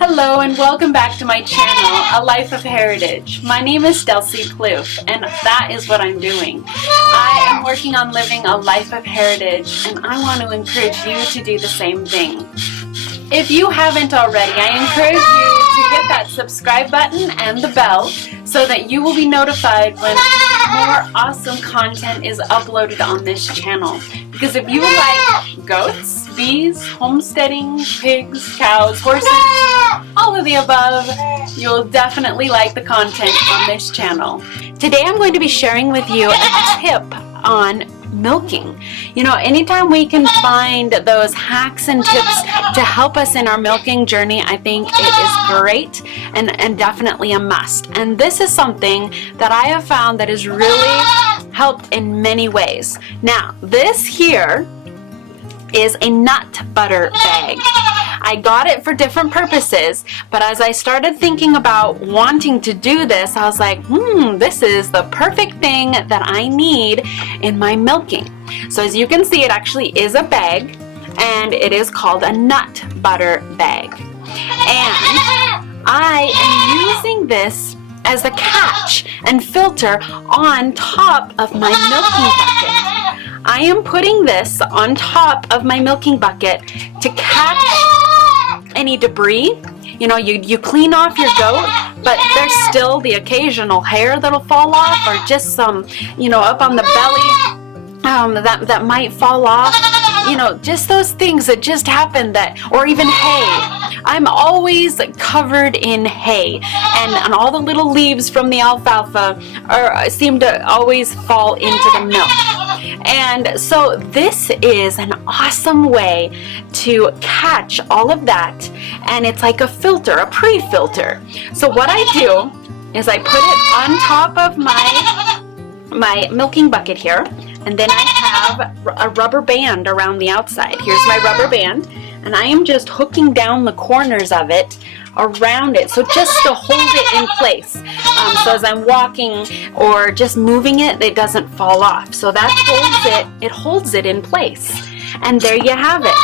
Hello and welcome back to my channel, A Life of Heritage. My name is Delcy Plouffe and that is what I'm doing. I am working on living a life of heritage and I want to encourage you to do the same thing. If you haven't already, I encourage you to hit that subscribe button and the bell so that you will be notified when more awesome content is uploaded on this channel. Because if you like goats, bees, homesteading, pigs, cows, horses, all of the above, you'll definitely like the content on this channel. Today I'm going to be sharing with you a tip on milking. You know, anytime we can find those hacks and tips to help us in our milking journey, I think it is great and definitely a must. And this is something that I have found that has really helped in many ways. Now, this here is a nut butter bag. I got it for different purposes, but as I started thinking about wanting to do this, I was like, this is the perfect thing that I need in my milking. So as you can see, it actually is a bag, and it is called a nut butter bag. And I am using this as a catch and filter on top of my milking bucket. I am putting this on top of my milking bucket to catch any debris. You know, you clean off your goat, but there's still the occasional hair that'll fall off, or just some, you know, up on the belly that might fall off. You know, just those things that just happen, that, or even hay. I'm always covered in hay, and all the little leaves from the alfalfa seem to always fall into the milk. And so this is an awesome way to catch all of that, and it's like a filter, a pre-filter. So what I do is I put it on top of my milking bucket here, and then I have a rubber band around the outside. Here's my rubber band, and I am just hooking down the corners of it around it, so just to hold it in place. So as I'm walking or just moving it, it doesn't fall off. So that holds it in place. And there you have it.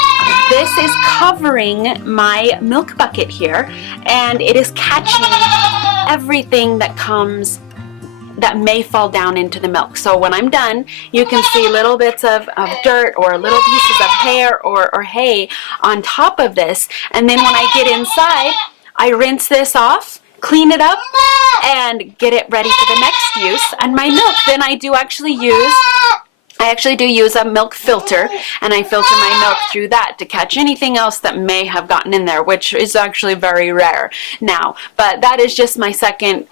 This is covering my milk bucket here, and it is catching everything that may fall down into the milk. So when I'm done, you can see little bits of dirt or little pieces of hair or hay on top of this. And then when I get inside, I rinse this off, clean it up, and get it ready for the next use. And my milk, then I actually do use a milk filter, and I filter my milk through that to catch anything else that may have gotten in there, which is actually very rare now. But that is just my second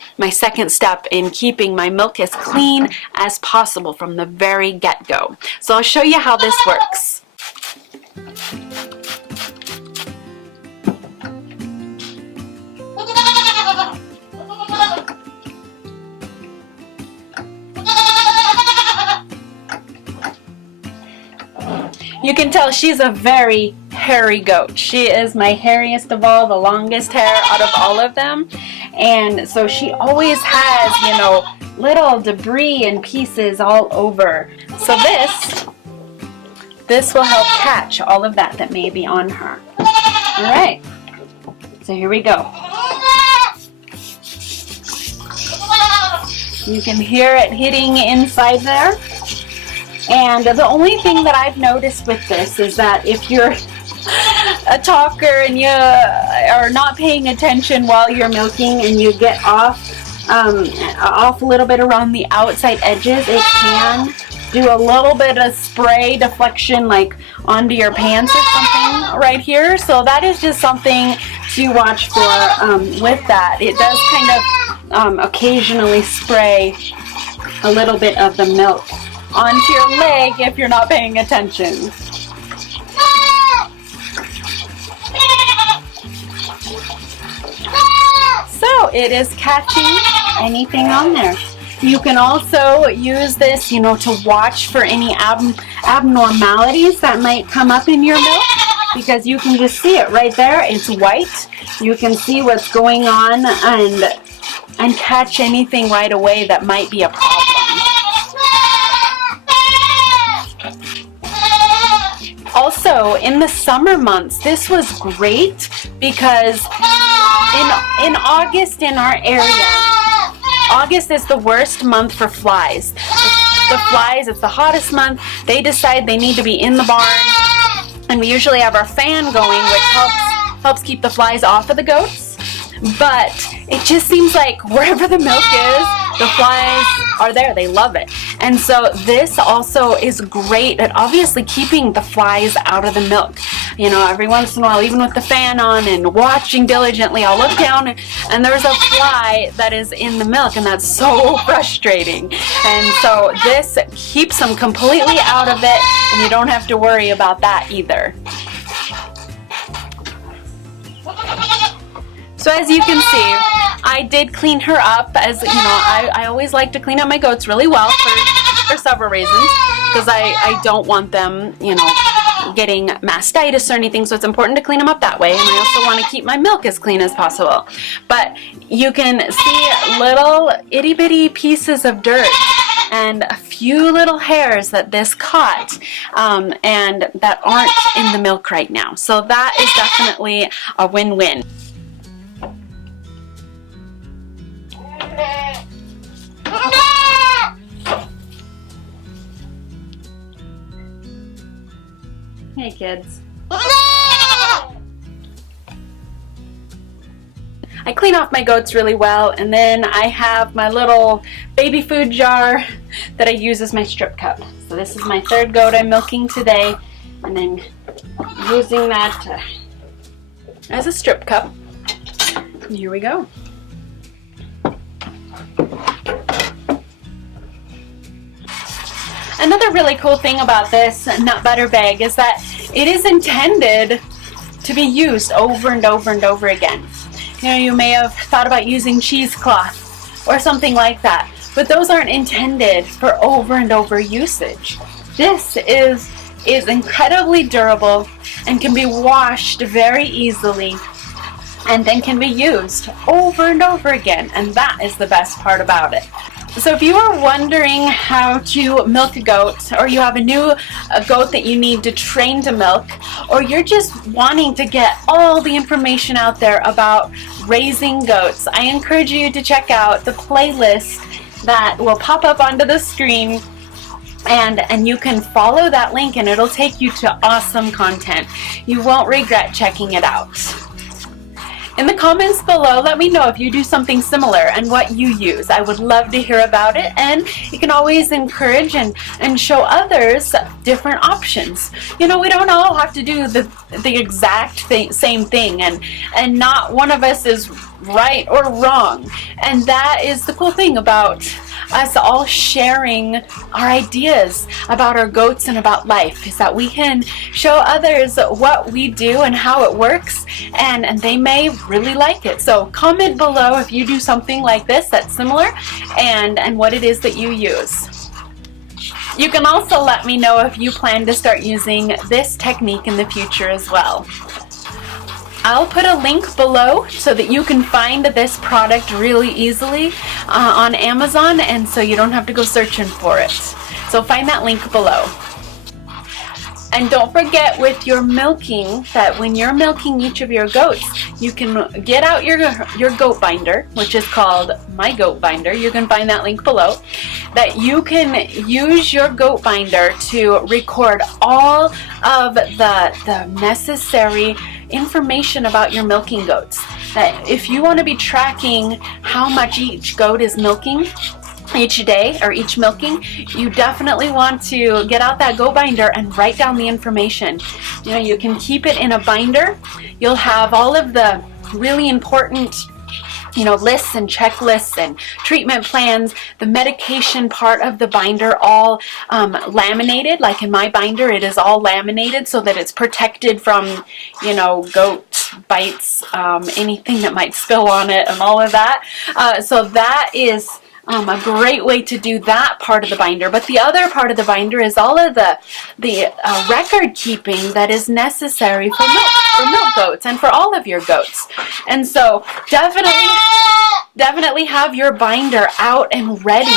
step in keeping my milk as clean as possible from the very get-go. So I'll show you how this works. You can tell she's a very hairy goat. She is my hairiest of all, the longest hair out of all of them. And so she always has, you know, little debris and pieces all over. So this will help catch all of that may be on her. All right, so here we go. You can hear it hitting inside there. And the only thing that I've noticed with this is that if you're a talker and you are not paying attention while you're milking and you get off a little bit around the outside edges, it can do a little bit of spray deflection, like onto your pants or something right here. So that is just something to watch for with that. It does kind of occasionally spray a little bit of the milk onto your leg if you're not paying attention. So it is catching anything on there. You can also use this, you know, to watch for any abnormalities that might come up in your milk, because you can just see it right there. It's white. You can see what's going on and catch anything right away that might be a problem. Also, in the summer months, this was great because In August in our area, August is the worst month for flies. The flies, it's the hottest month. They decide they need to be in the barn, and we usually have our fan going, which helps keep the flies off of the goats. But it just seems like wherever the milk is, the flies are there. They love it. And so this also is great at obviously keeping the flies out of the milk. You know, every once in a while, even with the fan on and watching diligently, I'll look down and there's a fly that is in the milk, and that's so frustrating. And so this keeps them completely out of it, and you don't have to worry about that either. So as you can see, I did clean her up. As you know, I always like to clean up my goats really well for several reasons, because I don't want them, you know, getting mastitis or anything, so it's important to clean them up that way, and I also want to keep my milk as clean as possible. But you can see little itty bitty pieces of dirt and a few little hairs that this caught and that aren't in the milk right now. So that is definitely a win-win. Hey kids. I clean off my goats really well, and then I have my little baby food jar that I use as my strip cup. So this is my third goat I'm milking today, and then using that as a strip cup. Here we go. Another really cool thing about this nut butter bag is that it is intended to be used over and over and over again. You know, you may have thought about using cheesecloth or something like that, but those aren't intended for over and over usage. This is incredibly durable and can be washed very easily, and then can be used over and over again, and that is the best part about it. So if you are wondering how to milk a goat, or you have a goat that you need to train to milk, or you're just wanting to get all the information out there about raising goats, I encourage you to check out the playlist that will pop up onto the screen, and you can follow that link and it'll take you to awesome content. You won't regret checking it out. In the comments below, let me know if you do something similar and what you use. I would love to hear about it, and you can always encourage and show others different options. You know, we don't all have to do the exact same thing, and not one of us is right or wrong. And that is the cool thing about us all sharing our ideas about our goats and about life, is that we can show others what we do and how it works, and they may really like it. So comment below if you do something like this that's similar, and what it is that you use. You can also let me know if you plan to start using this technique in the future as well. I'll put a link below so that you can find this product really easily on Amazon, and so you don't have to go searching for it. So find that link below. And don't forget with your milking that when you're milking each of your goats, you can get out your goat binder, which is called My Goat Binder. You can find that link below. That you can use your goat binder to record all of the necessary information about your milking goats. That if you want to be tracking how much each goat is milking each day or each milking, you definitely want to get out that goat binder and write down the information. You know, you can keep it in a binder. You'll have all of the really important, you know, lists and checklists and treatment plans, the medication part of the binder all laminated. Like in my binder, it is all laminated so that it's protected from, you know, goat bites, anything that might spill on it and all of that. So that is a great way to do that part of the binder. But the other part of the binder is all of the record keeping that is necessary for milk goats and for all of your goats. And so definitely have your binder out and ready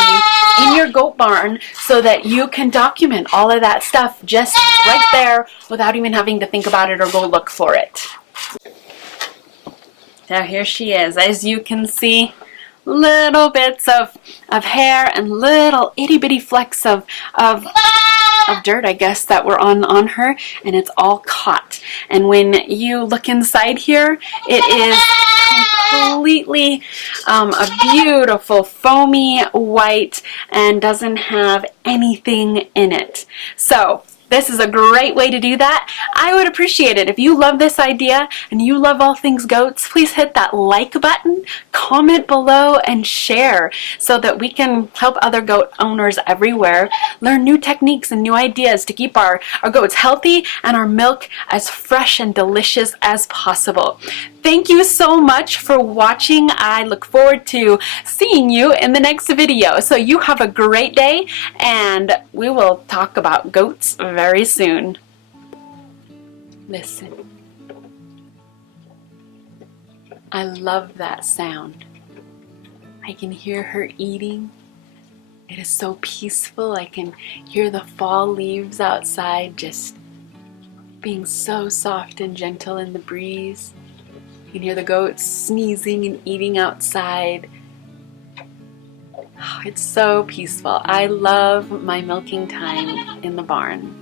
in your goat barn so that you can document all of that stuff just right there without even having to think about it or go look for it. Now here she is. As you can see, little bits of hair and little itty bitty flecks of dirt, I guess, that were on her, and it's all caught. And when you look inside here, it is completely a beautiful foamy white and doesn't have anything in it. So this is a great way to do that. I would appreciate it if you love this idea and you love all things goats. Please hit that like button, comment below, and share so that we can help other goat owners everywhere learn new techniques and new ideas to keep our goats healthy and our milk as fresh and delicious as possible. Thank you so much for watching. I look forward to seeing you in the next video. So you have a great day, and we will talk about goats very soon. Listen. I love that sound. I can hear her eating. It is so peaceful. I can hear the fall leaves outside just being so soft and gentle in the breeze. You can hear the goats sneezing and eating outside. Oh, it's so peaceful. I love my milking time in the barn.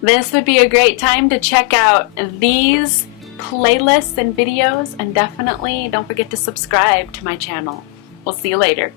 This would be a great time to check out these playlists and videos, and definitely don't forget to subscribe to my channel. We'll see you later.